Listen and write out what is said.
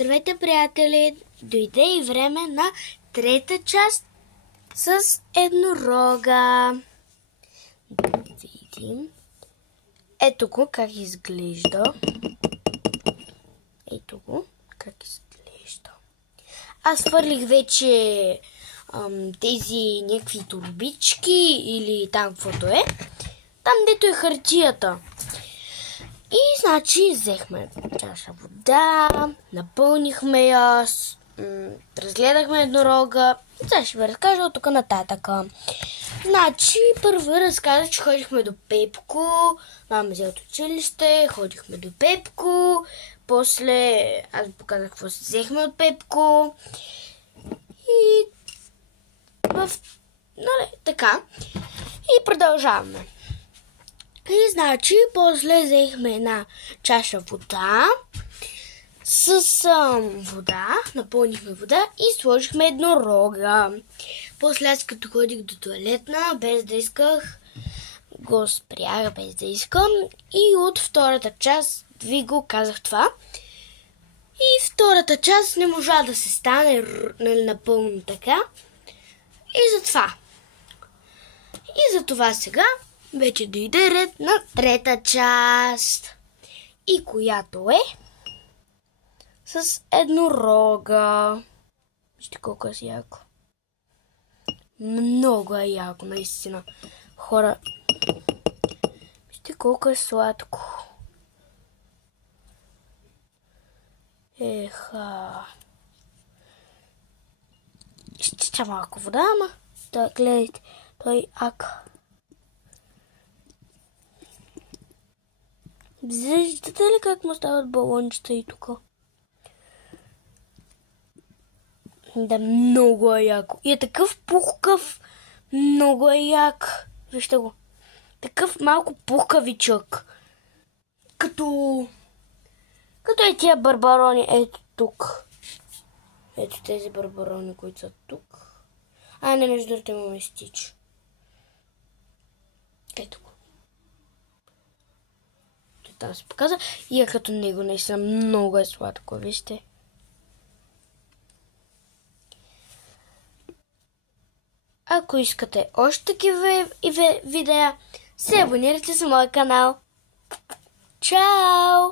Здравейте, приятели! Дойде и време на трета част с еднорога. Да видим. Ето го как изглежда. Ето го как изглежда. Аз свърлих вече тези някакви турбички или там каквото е. Там дето е хартията. И значи взехме чаша вода, напълнихме я, разгледахме еднорога. Сега ще ви разкажа от тук нататък. Значи първо разказах, че ходихме до Пепко, мама взе от училище, ходихме до Пепко, после аз ви показах какво си взехме от Пепко и така. И продължаваме. И значи после взехме една чаша вода с вода, напълнихме вода и сложихме еднорога. После аз като ходих до туалетна, без да исках, го спрях без да искам и от втората част ви го казах това. И втората част не можа да се стане напълно така и затова. И затова сега вече дойде ред на трета част. И която е с еднорога. Вижте колко е яко. Много е яко, наистина. Хора, вижте колко е сладко. Еха. Ще малко вода, ама да гледайте. Той ака. Виждате ли как му стават балончета и тук? Да, много е яко. И е такъв пухкав. Много е як. Вижте го. Такъв малко пухкавичък. Като е тия барбарони. Ето тук. Ето тези барбарони, които са тук. Не, между другото имаме стич. Ето го. Там се показва. И е като него, наистина много е сладко, вижте. Ако искате още такива видеа, се абонирайте за моя канал. Чао!